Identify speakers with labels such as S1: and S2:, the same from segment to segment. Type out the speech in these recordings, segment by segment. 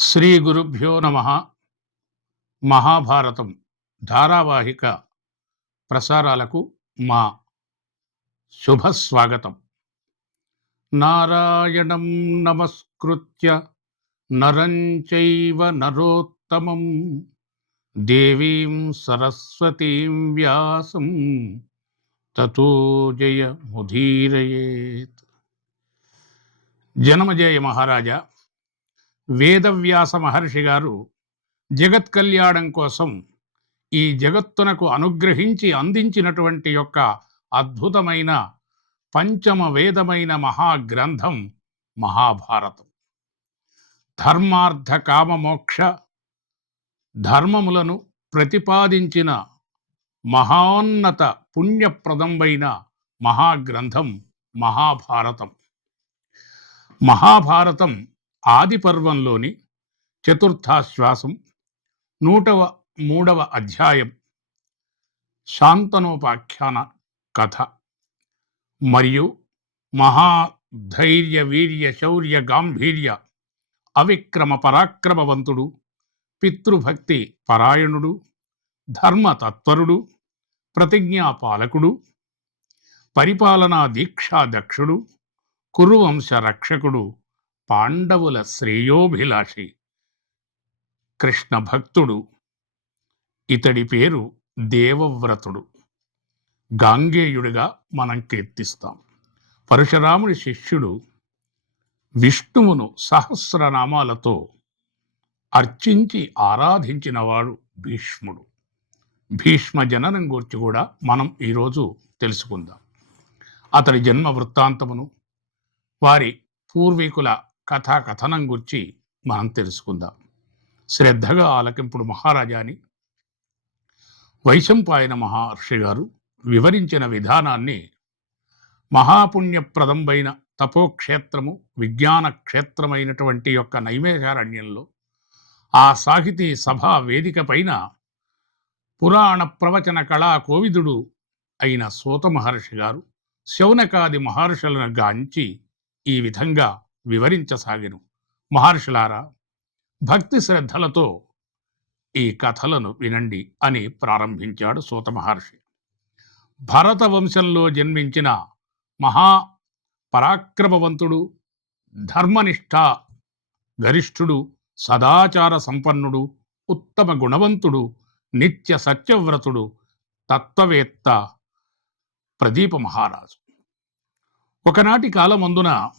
S1: శ్రీ గురుభ్యో నమ. మహాభారతం ధారావాహిక ప్రసారాలకు మా శుభ స్వాగతం నారాయణం నమస్కృత్య నరంచైవ నరోత్తమం. దేవీం సరస్వతీం వ్యాసం. తతో జయ ముదీరయేత్. జనమజయ మహారాజా వేదవ్యాస మహర్షి గారు జగత్ కళ్యాణం కోసం ఈ జగత్తునకు అనుగ్రహించి అందించినటువంటి యొక్క అద్భుతమైన పంచమ వేదమైన మహాగ్రంథం మహాభారతం. ధర్మార్థ కామమోక్ష ధర్మములను ప్రతిపాదించిన మహాన్నత పుణ్యప్రదంబైన మహాగ్రంథం మహాభారతం. మహాభారతం ఆది పర్వంలోని చతుర్థాశ్వాసం నూటవ మూడవ అధ్యాయం శాంతనోపాఖ్యాన కథ. మరియు మహాధైర్య వీర్య శౌర్య గాంభీర్య అవిక్రమ పరాక్రమవంతుడు పితృభక్తి పరాయణుడు ధర్మతత్వరుడు ప్రతిజ్ఞాపాలకుడు పరిపాలనా దీక్షాదక్షుడు కురువంశ రక్షకుడు పాండవుల శ్రేయోభిలాషి. కృష్ణ భక్తుడు. ఇతడి పేరు దేవవ్రతుడు. గాంగేయుడిగా మనం కీర్తిస్తాం. పరశురాముడి శిష్యుడు విష్ణువును సహస్రనామాలతో అర్చించి ఆరాధించినవాడు భీష్ముడు. భీష్మ జననం గురించి కూడా మనం ఈరోజు తెలుసుకుందాం. అతడి జన్మ వృత్తాంతమును వారి పూర్వీకుల కథాకథనం గురించి మనం తెలుసుకుందాం. శ్రద్ధగా ఆలకింపుడు మహారాజాని వైశంపాయన మహర్షి గారు వివరించిన విధానాన్ని మహాపుణ్యప్రదంబైన తపోక్షేత్రము విజ్ఞాన క్షేత్రమైనటువంటి యొక్క నైవేశారణ్యంలో ఆ సాహితీ సభా వేదిక పైన పురాణ ప్రవచన కళా కోవిదుడు అయిన సూత మహర్షి గారు శౌనకాది మహర్షులను గాంచి ఈ విధంగా వివరించసాగిను. మహర్షులారా భక్తి శ్రద్ధలతో ఈ కథలను వినండి అని ప్రారంభించాడు సూత మహర్షి. భరత వంశంలో జన్మించిన మహా పరాక్రమవంతుడు ధర్మనిష్ట గరిష్ఠుడు సదాచార సంపన్నుడు ఉత్తమ గుణవంతుడు నిత్య సత్యవ్రతుడు తత్వవేత్త ప్రదీప మహారాజు. ఒకనాటి కాలమందున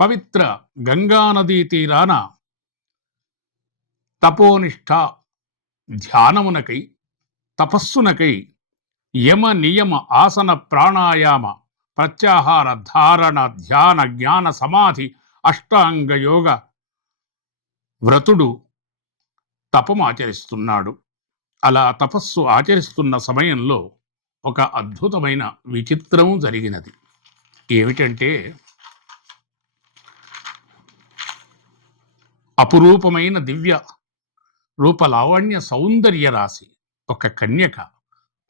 S1: పవిత్ర గంగానదీ తీరాన తపోనిష్ట ధ్యానమునకై తపస్సునకై యమ నియమ ఆసన ప్రాణాయామ ప్రత్యాహార ధారణ ధ్యాన జ్ఞాన సమాధి అష్టాంగ యోగ వ్రతుడు తపము ఆచరిస్తున్నాడు. అలా తపస్సు ఆచరిస్తున్న సమయంలో ఒక అద్భుతమైన విచిత్రము జరిగినది. ఏమిటంటే అపురూపమైన దివ్య రూపలావణ్య సౌందర్య రాశి ఒక కన్యక.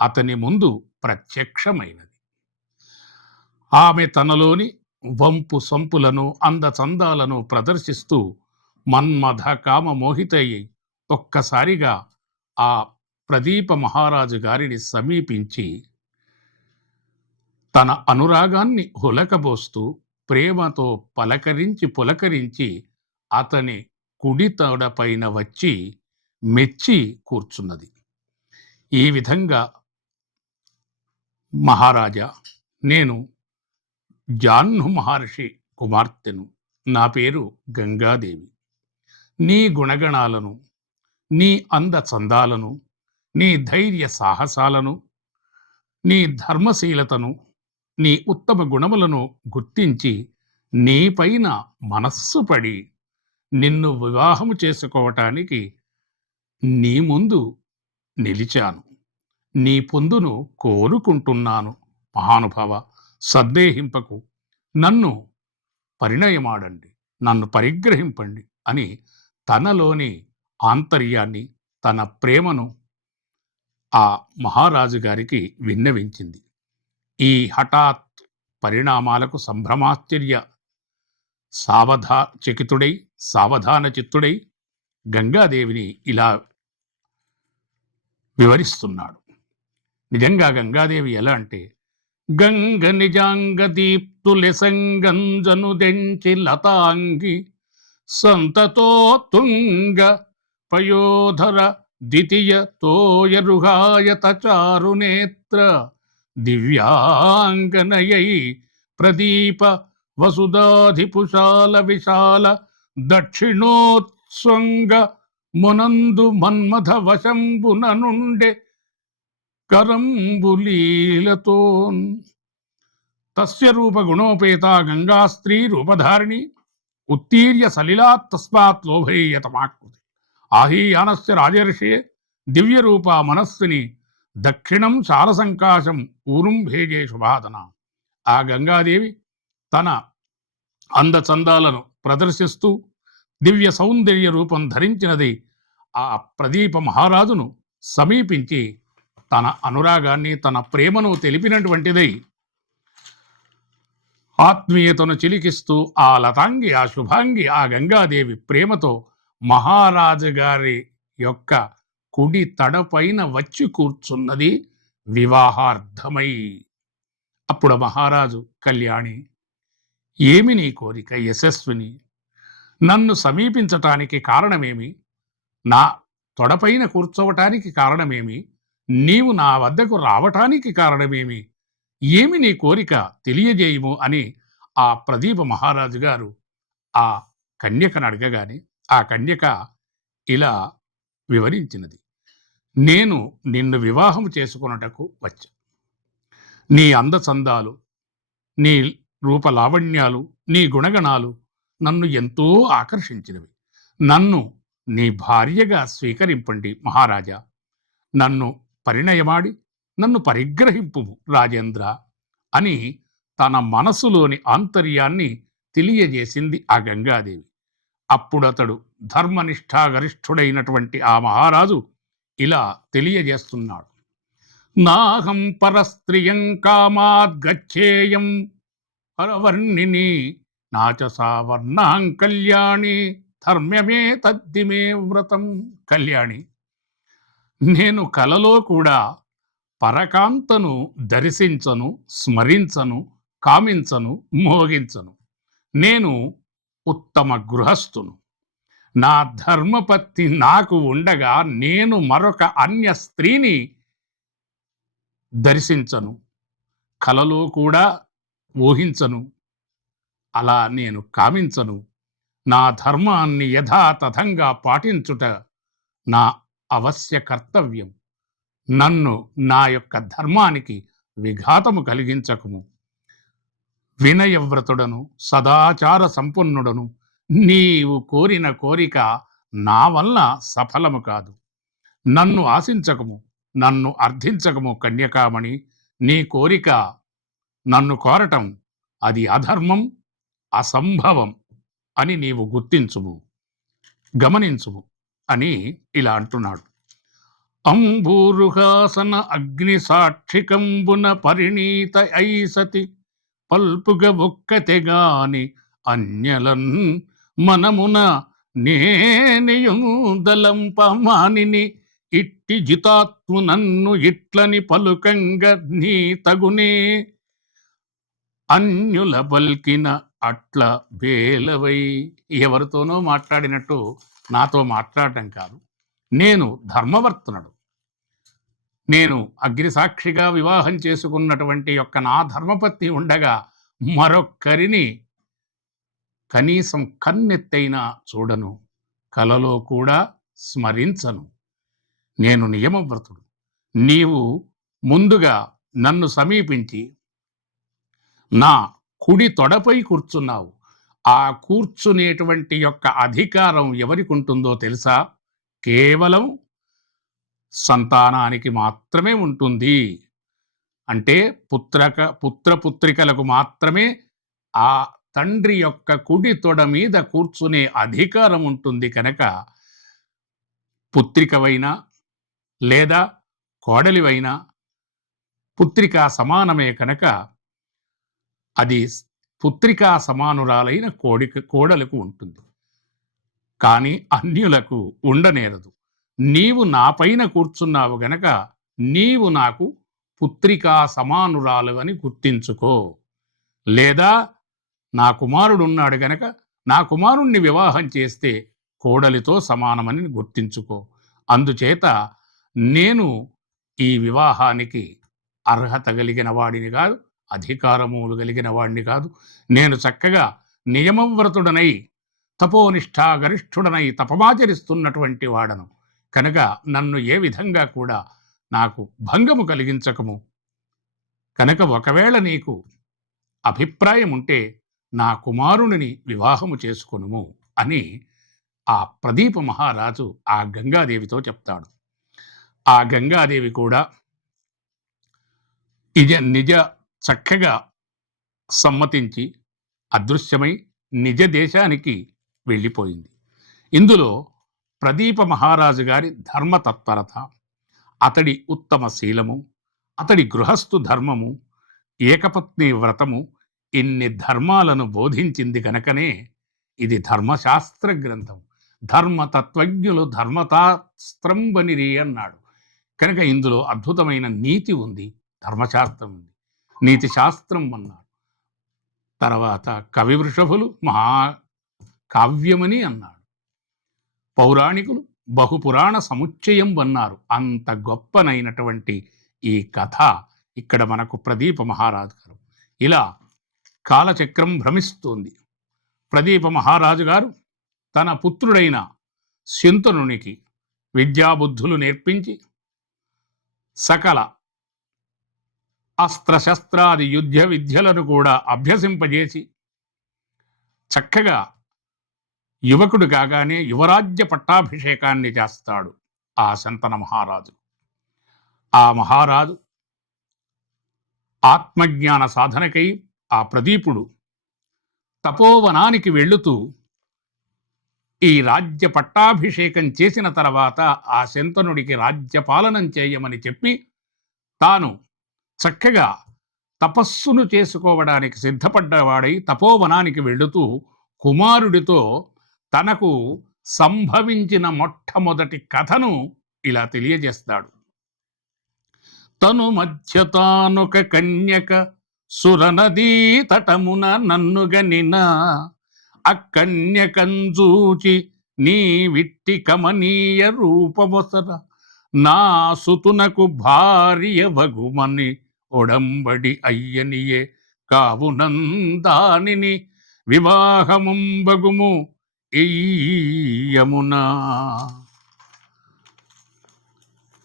S1: అతని ముందు ప్రత్యక్షమైనది. ఆమె తనలోని వంపు సంపులను అందచందాలను ప్రదర్శిస్తూ మన్మథ కామ మోహితయ్యి ఒక్కసారిగా ఆ ప్రదీప మహారాజు గారిని సమీపించి తన అనురాగాన్ని హులకబోస్తూ ప్రేమతో పలకరించి పులకరించి అతని కుడి తొడపైన వచ్చి మెచ్చి కూర్చున్నది. ఈ విధంగా మహారాజా నేను జాహ్ను మహర్షి కుమార్తెను. నా పేరు గంగాదేవి. నీ గుణగణాలను నీ అంద చందాలను నీ ధైర్య సాహసాలను నీ ధర్మశీలతను నీ ఉత్తమ గుణములను గుర్తించి నీపైన మనస్సు పడి నిన్ను వివాహము చేసుకోవటానికి నీ ముందు నిలిచాను. నీ పొందును కోరుకుంటున్నాను. మహానుభావ సందేహింపకు నన్ను పరిణయమాడండి. నన్ను పరిగ్రహింపండి అని తనలోని ఆంతర్యాన్ని తన ప్రేమను ఆ మహారాజు గారికి విన్నవించింది. ఈ హఠాత్ పరిణామాలకు సంభ్రమాశ్చర్య సావధా చకితుడై సావధాన చిత్తుడై గంగాదేవిని ఇలా వివరిస్తున్నాడు. నిజంగా గంగాదేవి ఎలా అంటే గంగ నిజాంగ దీప్తులెసంగంజను దెంచి లతాంగి సంతతో తుంగ పయోధర ద్వితీయ తోయరుగాయత చారునేత్ర దివ్యాంగనయై ప్రదీప వసుధాధిపుషాల విశాల దక్షిణోత్సంగ మునందు మన్మథ వశంబున నుండే కరంబులీలతో తస్య రూప గుణోపేత గంగా స్త్రీ రూపధారిణి ఉత్తీర్య సలిలాత్ తస్మాత్ లోభేయతమాకృతి ఆహీయానస్య రాజర్షే దివ్యరూప మనస్సుని దక్షిణం శాలసంకాశం ఊరుం భేజే శుభాదన. ఆ గంగాదేవి తన అందచందాలను ప్రదర్శిస్తూ దివ్య సౌందర్య రూపం ధరించినది ఆ ప్రదీప మహారాజును సమీపించి తన అనురాగాన్ని తన ప్రేమను తెలిపినటువంటిదై ఆత్మీయతను చిలికిస్తూ ఆ లతాంగి ఆ శుభాంగి ఆ గంగాదేవి ప్రేమతో మహారాజు గారి యొక్క కుడి తడపైన వచ్చి కూర్చున్నది వివాహార్థమై. అప్పుడు మహారాజు కళ్యాణి ఏమి నీ కోరిక యశస్విని? నన్ను సమీపించటానికి కారణమేమి? నా తొడపైన కూర్చోవటానికి కారణమేమి? నీవు నా వద్దకు రావటానికి కారణమేమి? ఏమి నీ కోరిక తెలియజేయము అని ఆ ప్రదీప మహారాజు గారు ఆ కన్యకను అడగగానే ఆ కన్యక ఇలా వివరించినది. నేను నిన్ను వివాహం చేసుకున్నటకు వచ్చా. నీ అందచందాలు నీ రూపలావణ్యాలు నీ గుణగణాలు నన్ను ఎంతో ఆకర్షించినవి. నన్ను నీ భార్యగా స్వీకరింపండి మహారాజా. నన్ను పరిణయమాడి నన్ను పరిగ్రహింపు రాజేంద్ర అని తన మనసులోని ఆంతర్యాన్ని తెలియజేసింది ఆ గంగాదేవి. అప్పుడతడు ధర్మనిష్టాగరిష్ఠుడైనటువంటి ఆ మహారాజు ఇలా తెలియజేస్తున్నాడు. నాహం పరస్త్రియం కామాద్గచ్చేయం పరవర్ణిని నాచ సావర్ణాం కళ్యాణి ధర్మ్యమే తద్దిమే వ్రతం. కళ్యాణి నేను కలలో కూడా పరకాంతను దర్శించను స్మరించను కామించను మోగించను నేను ఉత్తమ గృహస్థును. నా ధర్మపత్తి నాకు ఉండగా నేను మరొక అన్య స్త్రీని దర్శించను. కలలో కూడా ఊహించను అలా నేను కామించను. నా ధర్మాన్ని యథాతథంగా పాటించుట నా అవశ్య కర్తవ్యం. నన్ను నా యొక్క ధర్మానికి విఘాతము కలిగించకము. వినయవ్రతుడను సదాచార సంపన్నుడను నీవు కోరిన కోరిక నా వల్ల సఫలము కాదు. నన్ను ఆశించకము నన్ను అర్థించకము కన్యకామణి. నీ కోరిక నన్ను కోరటం అది అధర్మం అసంభవం అని నీవు గుర్తించుము గమనించుము అని ఇలా అంటున్నాడు. అంబూరుహాసన అగ్ని సాక్షికంబున పరిణీత ఐసతి పల్పుగ ఒక్కతెగాని అన్యలన్ మనమున నేనియుదలంపమానిని ఇట్టి జితాత్ము నన్ను ఇట్లని పలుకంగ నీ తగునే అన్యుల పల్కిన అట్ల బేలవై ఎవరితోనో మాట్లాడినట్టు నాతో మాట్లాడటం కాదు. నేను ధర్మవర్తనుడు. నేను అగ్నిసాక్షిగా వివాహం చేసుకున్నటువంటి యొక్క నా ధర్మపత్ని ఉండగా మరొక్కరిని కనీసం కన్నెత్తైనా చూడను కలలో కూడా స్మరించను. నేను నియమవ్రతుడు. నీవు ముందుగా నన్ను సమీపించి నా కుడి తొడపై కూర్చున్నావు. ఆ కూర్చునేటువంటి యొక్క అధికారం ఎవరికి ఉంటుందో తెలుసా? కేవలం సంతానానికి మాత్రమే ఉంటుంది. అంటే పుత్రక పుత్రపుత్రికలకు మాత్రమే ఆ తండ్రి యొక్క కుడి తొడ మీద కూర్చునే అధికారం ఉంటుంది కనుక పుత్రికవైనా లేదా కోడలివైనా పుత్రిక సమానమే కనుక అది పుత్రికా సమానురాలైన కోడిక కోడలకు ఉంటుంది. కానీ అన్యులకు ఉండనేరదు. నీవు నాపైన కూర్చున్నావు గనక నీవు నాకు పుత్రికా సమానురాలు అని గుర్తించుకో. లేదా నా కుమారుడున్నాడు గనక నా కుమారుణ్ణి వివాహం చేస్తే కోడలితో సమానమని గుర్తించుకో. అందుచేత నేను ఈ వివాహానికి అర్హత కలిగిన వాడిని కాదు అధికారములు కలిగిన వాణ్ణి కాదు. నేను చక్కగా నియమవ్రతుడనై తపోనిష్ఠా గరిష్ఠుడనై తపమాచరిస్తున్నటువంటి వాడను. కనుక నన్ను ఏ విధంగా కూడా నాకు భంగము కలిగించకము. కనుక ఒకవేళ నీకు అభిప్రాయం ఉంటే నా కుమారునిని వివాహము చేసుకొనుము అని ఆ ప్రదీప మహారాజు ఆ గంగాదేవితో చెప్తాడు. ఆ గంగాదేవి కూడా ఇజ నిజ చక్కగా సమ్మతించి అదృశ్యమై నిజ దేశానికి వెళ్ళిపోయింది. ఇందులో ప్రదీప మహారాజు గారి ధర్మతత్పరత అతడి ఉత్తమ శీలము అతడి గృహస్థు ధర్మము ఏకపత్ని వ్రతము ఇన్ని ధర్మాలను బోధించింది కనుకనే ఇది ధర్మశాస్త్ర గ్రంథం. ధర్మతత్వజ్ఞులు ధర్మతాస్త్రం బనిరి అన్నాడు. కనుక ఇందులో అద్భుతమైన నీతి ఉంది ధర్మశాస్త్రం ఉంది. నీతి శాస్త్రం అన్నాడు. తర్వాత కవి వృషభులు మహా కావ్యమని అన్నాడు. పౌరాణికులు బహుపురాణ సముచ్చయం అన్నారు. అంత గొప్పనైనటువంటి ఈ కథ ఇక్కడ మనకు ప్రదీప మహారాజు గారు. ఇలా కాలచక్రం భ్రమిస్తోంది. ప్రదీప మహారాజు గారు తన పుత్రుడైన శంతనునికి విద్యాబుద్ధులు నేర్పించి సకల అస్త్రశస్త్రాది యుద్ధ విద్యలను కూడా అభ్యసింపజేసి చక్కగా యువకుడు కాగానే యువరాజ్య పట్టాభిషేకాన్ని చేస్తాడు ఆ శంతన మహారాజు. ఆ మహారాజు ఆత్మజ్ఞాన సాధనకై ఆ ప్రదీపుడు తపోవనానికి వెళ్ళుతూ ఈ రాజ్య పట్టాభిషేకం చేసిన తర్వాత ఆ శంతనుడికి రాజ్యపాలనం చేయమని చెప్పి తాను చక్కగా తపస్సును చేసుకోవడానికి సిద్ధపడ్డవాడై తపోవనానికి వెళుతూ కుమారుడితో తనకు సంభవించిన మొట్టమొదటి కథను ఇలా తెలియజేస్తాడు. తను మధ్యతానొక కన్యక సురనదీ తటమున నన్నుగనిన అక్కన్యకంజూచి నీ విట్టి కమనీయ రూపవసర నా సుతునకు భార్య వగుమని ఒడంబడి అయ్యనియే కావునందానిని వివాహముంబగుము యమునా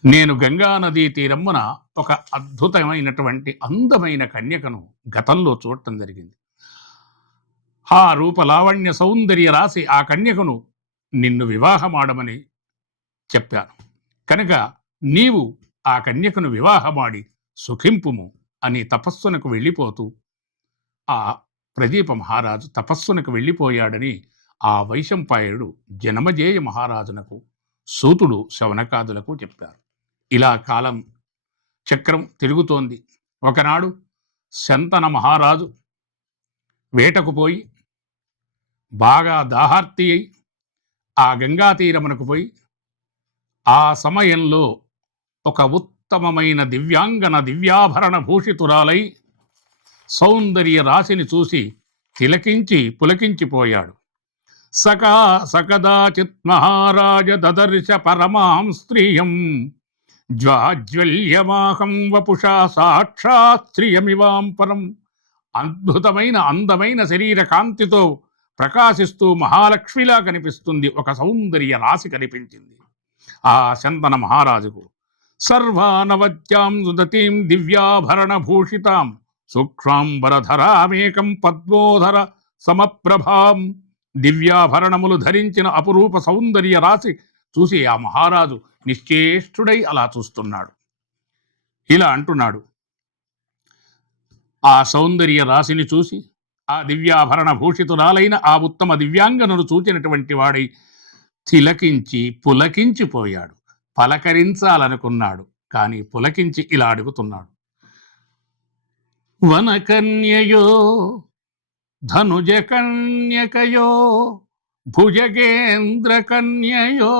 S1: నేను గంగానదీ తీరమ్మున ఒక అద్భుతమైనటువంటి అందమైన కన్యకను గతంలో చూడటం జరిగింది. ఆ రూపలావణ్య సౌందర్య రాసి ఆ కన్యకను నిన్ను వివాహమాడమని చెప్పాను. కనుక నీవు ఆ కన్యకను వివాహమాడి సుఖింపుము అని తపస్సునకు వెళ్ళిపోతూ ఆ ప్రదీప మహారాజు తపస్సునకు వెళ్ళిపోయాడని ఆ వైశంపాయుడు జనమజేయ మహారాజునకు సూతుడు శవనకాదులకు చెప్పారు. ఇలా కాలం చక్రం తిరుగుతోంది. ఒకనాడు శంతన మహారాజు వేటకు పోయి బాగా దాహార్తి అయి ఆ గంగా తీరమునకు పోయి ఆ సమయంలో ఒక ఉత్తమమైన దివ్యాంగన దివ్యాభరణ భూషితురాలై సౌందర్య రాశిని చూసి తిలకించి పులకించిపోయాడు సకా సకదాచిత్ మహారాజ దదర్శ పరమాం స్త్రియం జ్వాజ్వల్యమాహం వపుషా సాక్షాత్రియమివాం పరం. అద్భుతమైన అందమైన శరీర కాంతితో ప్రకాశిస్తూ మహాలక్ష్మిలా కనిపిస్తుంది. ఒక సౌందర్య రాశి కనిపించింది. ఆ చందన మహారాజుకు సర్వానవత్యాం సుదతీం దివ్యాభరణ భూషితాం సూక్ష్మాంబరధరామేకం పద్మోధర సమప్రభాం. దివ్యాభరణములు ధరించిన అపురూప సౌందర్య రాశి చూసి ఆ మహారాజు నిశ్చేష్టుడై అలా చూస్తున్నాడు. ఇలా అంటున్నాడు. ఆ సౌందర్య రాశిని చూసి ఆ దివ్యాభరణ భూషితురాలైన ఆ ఉత్తమ దివ్యాంగనుడు చూచినటువంటి వాడై తిలకించి పులకించిపోయాడు. పలకరించాలనుకున్నాడు. కానీ పులకించి ఇలా అడుగుతున్నాడు. వనకన్యయో ధనుజ కన్యకయో భుజగేంద్ర కన్యయో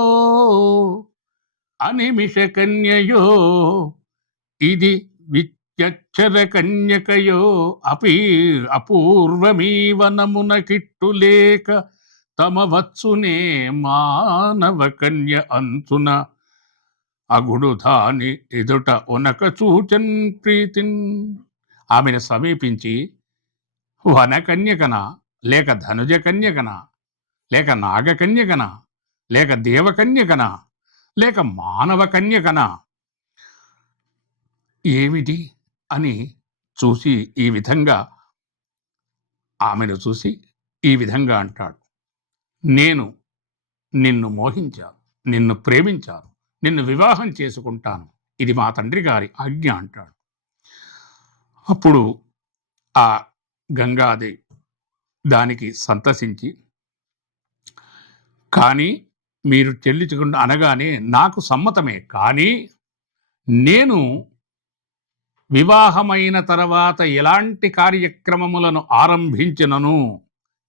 S1: అనిమిష కన్యయో ఇది విత్యక్షర కన్యకయో అపీ అపూర్వమీవనమున కిట్టులేక తమ వచ్చునే మానవ కన్య అంచున అగుడు దాని ఎదుట ఉనక చూచన్ ప్రీతిన్. ఆమెను సమీపించి వనకన్యకన? లేక ధనుజ కన్యకన లేక నాగకన్యకన? లేక దేవకన్యకన? లేక మానవ కన్యకన ఏమిటి? అని చూసి ఈ విధంగా ఆమెను చూసి ఈ విధంగా అంటాడు. నేను నిన్ను మోహించాను నిన్ను ప్రేమించాను. నిన్ను వివాహం చేసుకుంటాను. ఇది మా తండ్రి గారి ఆజ్ఞ అంటాడు. అప్పుడు ఆ గంగాదేవి దానికి సంతసించి కానీ మీరు చెల్లించకుండా అనగానే నాకు సమ్మతమే. కానీ నేను వివాహమైన తర్వాత ఎలాంటి కార్యక్రమములను ఆరంభించినను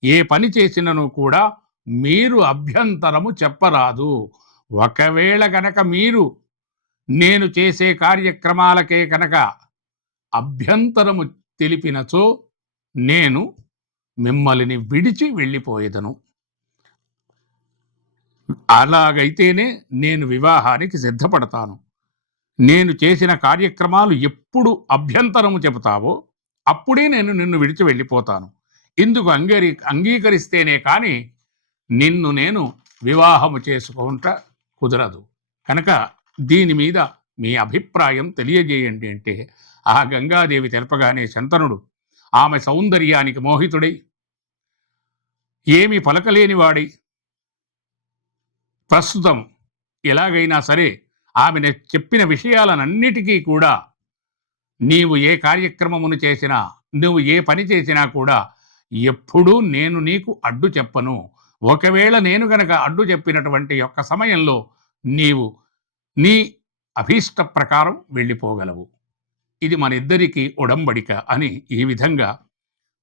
S1: ఏ పని చేసినను కూడా మీరు అభ్యంతరము చెప్పరాదు. ఒకవేళ గనక మీరు నేను చేసే కార్యక్రమాలకే కనుక అభ్యంతరము తెలిపినచో నేను మిమ్మల్ని విడిచి వెళ్ళిపోయేదను. అలాగైతేనే నేను వివాహానికి సిద్ధపడతాను. నేను చేసిన కార్యక్రమాలు ఎప్పుడు అభ్యంతరము చెబుతావో అప్పుడే నేను నిన్ను విడిచి వెళ్ళిపోతాను. ఇందుకు అంగీకరి అంగీకరిస్తేనే కానీ నిన్ను నేను వివాహము చేసుకుంటా కుదరదు. కనుక దీని మీద మీ అభిప్రాయం తెలియజేయండి అంటే ఆ గంగాదేవి తెలపగానే శంతనుడు ఆమె సౌందర్యానికి మోహితుడై ఏమి పలకలేనివాడై ప్రస్తుతం ఎలాగైనా సరే ఆమెను చెప్పిన విషయాలన్నిటికీ కూడా నీవు ఏ కార్యక్రమమును చేసినా నువ్వు ఏ పని చేసినా కూడా ఎప్పుడూ నేను నీకు అడ్డు చెప్పను. ఒకవేళ నేను గనక అడ్డు చెప్పినటువంటి యొక్క సమయంలో నీవు నీ అభీష్ట ప్రకారం వెళ్ళిపోగలవు. ఇది మన ఇద్దరికి ఒడంబడిక అని ఈ విధంగా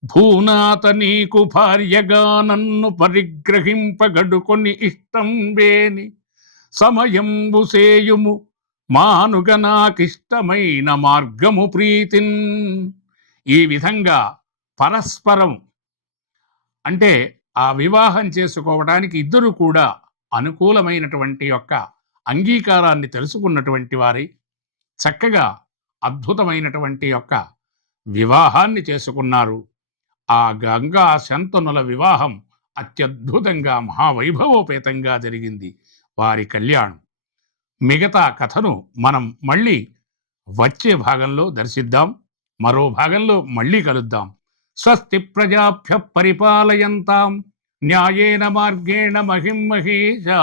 S1: భూనాథ నీకు భార్యగా నన్ను పరిగ్రహింపగడుకొని ఇష్టం వేని సమయంబు సేయుము మానుగ నాకిష్టమైన మార్గము ప్రీతిన్ ఈ విధంగా పరస్పరం అంటే ఆ వివాహం చేసుకోవడానికి ఇద్దరు కూడా అనుకూలమైనటువంటి యొక్క అంగీకారాన్ని తెలుసుకున్నటువంటి వారి చక్కగా అద్భుతమైనటువంటి యొక్క వివాహాన్ని చేసుకున్నారు. ఆ గంగా శంతనుల వివాహం అత్యద్భుతంగా మహావైభవోపేతంగా జరిగింది వారి కళ్యాణం. మిగతా కథను మనం మళ్ళీ వచ్చే భాగంలో దర్శిద్దాం. మరో భాగంలో మళ్ళీ కలుద్దాం. స్వస్తి ప్రజాభ్య పరిపాలయంతాం. న్యాయేన మార్గేణ మహిం మహేషా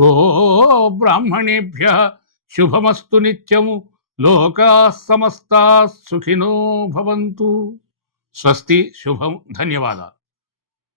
S1: గో బ్రాహ్మణేభ్య శుభమస్తు నిత్యము. లోకా సమస్త సుఖినో భవంతు. స్వస్తి శుభం ధన్యవాదాలు.